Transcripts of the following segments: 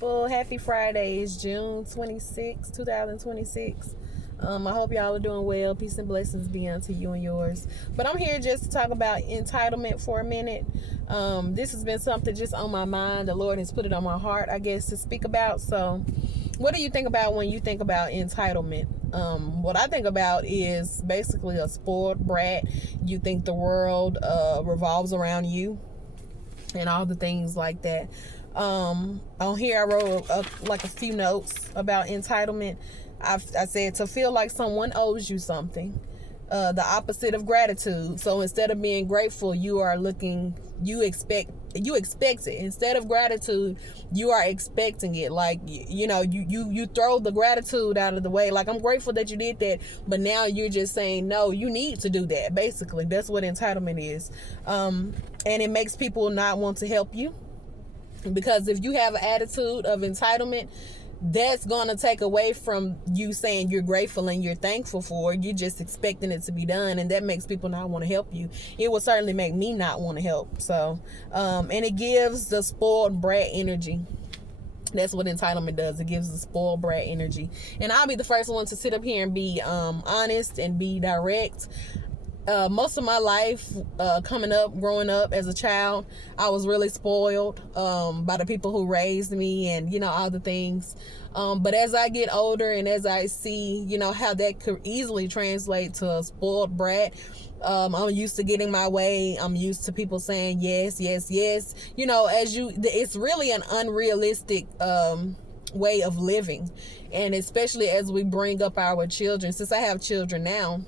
Well, happy Friday. It's June 26, 2026. I hope y'all are doing well. Peace and blessings be unto you and yours. But I'm here just to talk about entitlement for a minute. This has been something just on my mind. The Lord has put it on my heart, I guess, to speak about. So, what do you think about when you think about entitlement? What I think about is basically a spoiled brat. You think the world revolves around you and all the things like that. On here I wrote like a few notes about entitlement. I said to feel like someone owes you something, the opposite of gratitude. So instead of being grateful, you expect it. Instead of gratitude, you are expecting it. Like you throw the gratitude out of the way. Like, I'm grateful that you did that, but now you're just saying no, you need to do that. Basically, that's what entitlement is. And it makes people not want to help you, because if you have an attitude of entitlement, that's going to take away from you saying you're grateful and you're thankful for it. You're just expecting it to be done, and that makes people not want to help you. It will certainly make me not want to help. So and it gives the spoiled brat energy. That's what entitlement does. It gives the spoiled brat energy. And I'll be the first one to sit up here and be honest and be direct. Most of my life, growing up as a child, I was really spoiled by the people who raised me, and all the things. But as I get older and as I see how that could easily translate to a spoiled brat, I'm used to getting my way. I'm used to people saying yes, yes, yes. It's really an unrealistic way of living, and especially as we bring up our children. Since I have children now,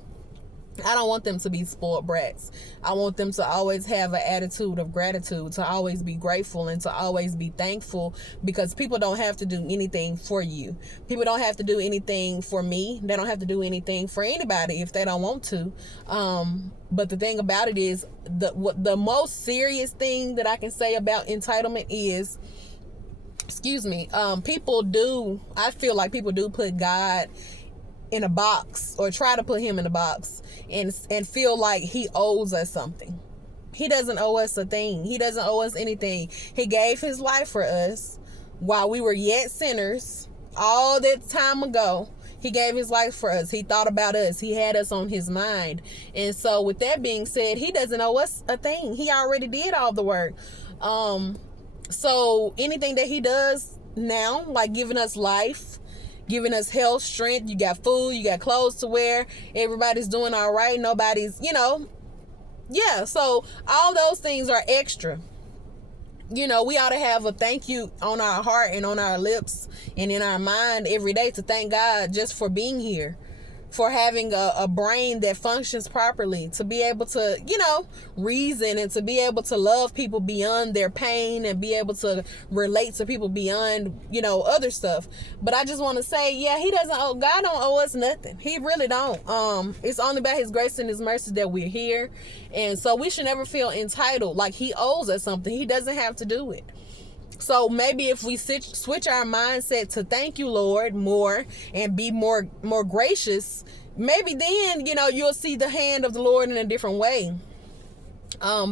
I don't want them to be spoiled brats. I want them to always have an attitude of gratitude, to always be grateful, and to always be thankful, because people don't have to do anything for you. People don't have to do anything for me. They don't have to do anything for anybody if they don't want to. But the thing about it is, the most serious thing that I can say about entitlement is, I feel like people do put God in a box, or try to put him in a box, and feel like he owes us something. He doesn't owe us a thing. He doesn't owe us anything. He gave his life for us while we were yet sinners. All that time ago, he gave his life for us. He thought about us. He had us on his mind. And so with that being said, he doesn't owe us a thing. He already did all the work. So anything that he does now, like giving us life, giving us health, strength, you got food, you got clothes to wear, everybody's doing all right, nobody's, so all those things are extra. We ought to have a thank you on our heart and on our lips and in our mind every day, to thank God just for being here, for having a brain that functions properly, to be able to, reason, and to be able to love people beyond their pain, and be able to relate to people beyond, other stuff. But I just want to say, God don't owe us nothing. He really don't. It's only by his grace and his mercy that we're here. And so we should never feel entitled, like he owes us something. He doesn't have to do it. So maybe if we switch our mindset to thank you, Lord, more, and be more gracious, maybe then, you'll see the hand of the Lord in a different way.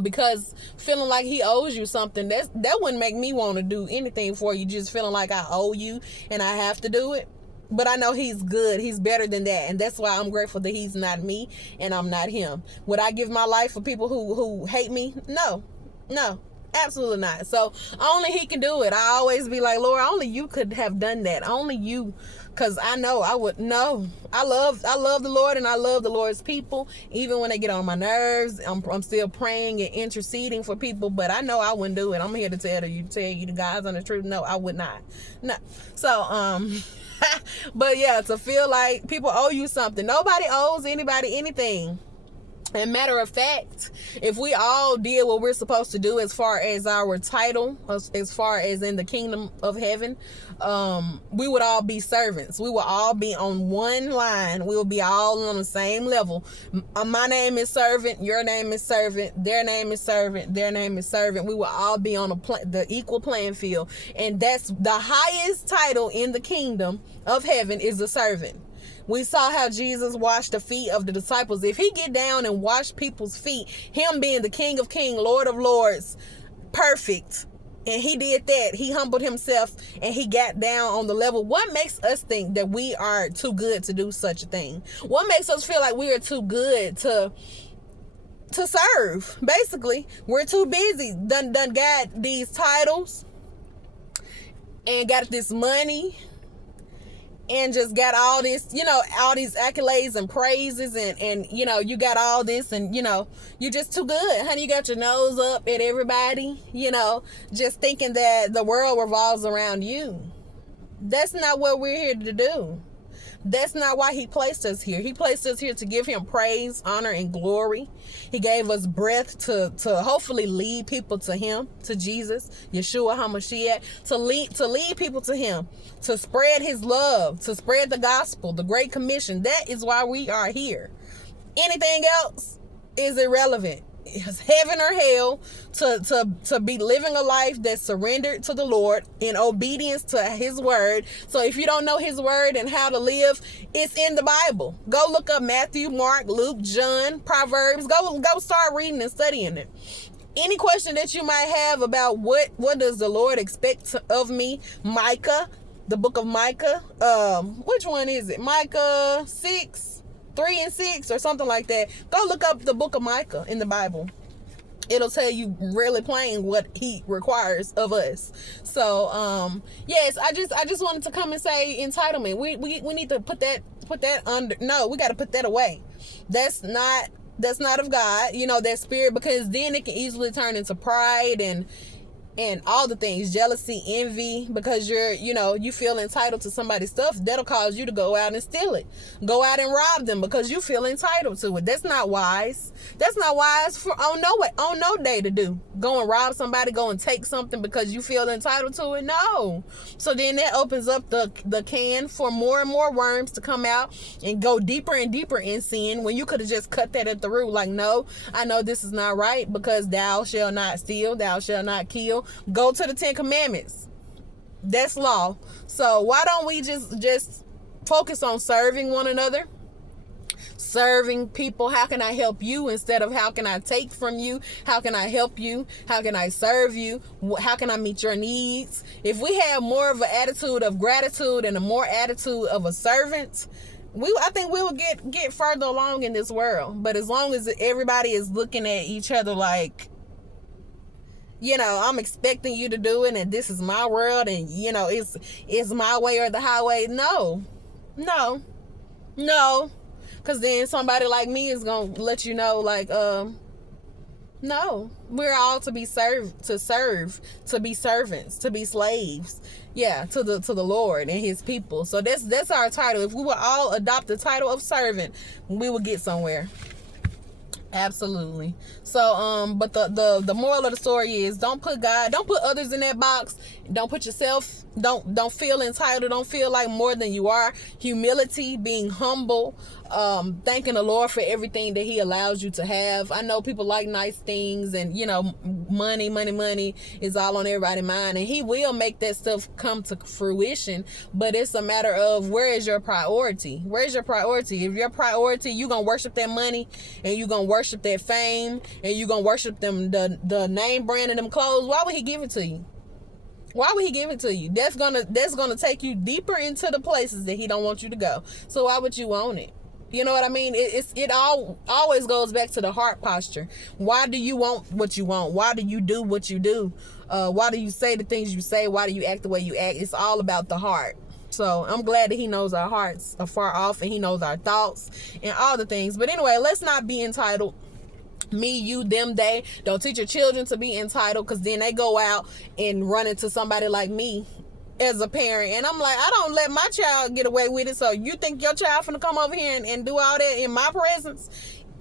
Because feeling like he owes you something, that wouldn't make me want to do anything for you, just feeling like I owe you and I have to do it. But I know he's good. He's better than that. And that's why I'm grateful that he's not me and I'm not him. Would I give my life for people who hate me? No. Absolutely not. So only he can do it. I always be like, Lord, only you could have done that. Only you, because I know I would. No, I love the Lord, and I love the Lord's people. Even when they get on my nerves, I'm still praying and interceding for people. But I know I wouldn't do it. I'm here to tell you the guys on the truth. No, I would not. No. So but yeah, to feel like people owe you something. Nobody owes anybody anything. And matter of fact, if we all did what we're supposed to do as far as our title, as far as in the kingdom of heaven, we would all be servants. We would all be on one line. We will be all on the same level. My name is servant. Your name is servant. Their name is servant. Their name is servant. We will all be on the equal playing field. And that's the highest title in the kingdom of heaven, is a servant. We saw how Jesus washed the feet of the disciples. If he get down and wash people's feet, him being the King of Kings, Lord of Lords, perfect, And he did that. He humbled himself and he got down on the level. What makes us think that we are too good to do such a thing? What makes us feel like we are too good to serve? Basically, we're too busy. Done got these titles and got this money and just got all this, all these accolades and praises, and you got all this, and you're just too good, honey. You got your nose up at everybody, just thinking that the world revolves around you. That's not what we're here to do. That's not why he placed us here. He placed us here to give him praise, honor, and glory. He gave us breath to hopefully lead people to him, to Jesus, Yeshua HaMashiach, to lead people to him, to spread his love, to spread the gospel, the Great Commission. That is why we are here. Anything else is irrelevant. It's heaven or hell to be living a life that's surrendered to the Lord in obedience to his word. So if you don't know his word and how to live, it's in the Bible. Go look up Matthew, Mark, Luke, John, Proverbs. Go start reading and studying it. Any question that you might have about what does the Lord expect of me? Micah, the book of Micah. Which one is it? Micah 3 and 6 or something like that. Go look up the book of Micah in the Bible. It'll tell you really plain what he requires of us. So yes, I just wanted to come and say entitlement. We need to put that under. No, we got to put that away. That's not of God, that spirit, because then it can easily turn into pride and all the things, jealousy, envy, because you feel entitled to somebody's stuff. That'll cause you to go out and steal it. Go out and rob them because you feel entitled to it. That's not wise. That's not wise on no day to do. Go and rob somebody, go and take something because you feel entitled to it. No. So then that opens up the can for more and more worms to come out and go deeper and deeper in sin, when you could have just cut that at the root. Like, no, I know this is not right, because thou shalt not steal, thou shalt not kill. Go to the 10 Commandments. That's law. So why don't we just focus on serving one another? Serving people. How can I help you, instead of how can I take from you? How can I help you? How can I serve you? How can I meet your needs? If we have more of an attitude of gratitude and a more attitude of a servant, I think we will get further along in this world. But as long as everybody is looking at each other like, I'm expecting you to do it, and this is my world, and it's my way or the highway. No, because then somebody like me is gonna let you know, like, no, we're all to be served, to be servants, to be slaves, to the Lord and his people. So that's our title. If we would all adopt the title of servant, we would get somewhere. Absolutely. So but the moral of the story is, don't put others in that box. Don't put yourself, don't feel entitled, don't feel like more than you are. Humility, being humble, thanking the Lord for everything that he allows you to have. I know people like nice things, and money is all on everybody's mind, and he will make that stuff come to fruition, but it's a matter of, where is your priority? Where's your priority? If your priority, you're gonna worship that money, and you're gonna worship that fame, and you're gonna worship them the name brand of them clothes, why would he give it to you? Why would he give it to you? That's gonna take you deeper into the places that he don't want you to go. So why would you want it? You know what I mean? It always goes back to the heart posture. Why do you want what you want? Why do you do what you do? Why do you say the things you say? Why do you act the way you act? It's all about the heart. So I'm glad that he knows our hearts are far off, and he knows our thoughts and all the things. But anyway, let's not be entitled. Me, you, them, they. Don't teach your children to be entitled, because then they go out and run into somebody like me as a parent, and I'm like, I don't let my child get away with it. So you think your child finna come over here and do all that in my presence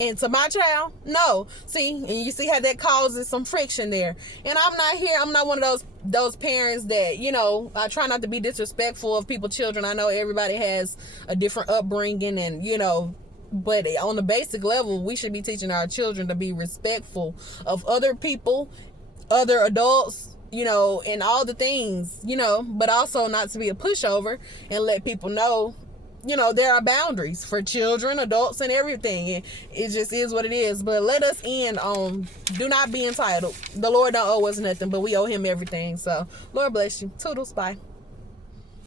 and to my child? No. See, and you see how that causes some friction there. And I'm not one of those parents that, I try not to be disrespectful of people's children. I know everybody has a different upbringing, and but on the basic level, we should be teaching our children to be respectful of other people, other adults, and all the things, but also not to be a pushover, and let people know you know, there are boundaries for children, adults, and everything. And it just is what it is. But let us end on, do not be entitled. The Lord don't owe us nothing, but we owe him everything. So Lord bless you. Toodles. Bye.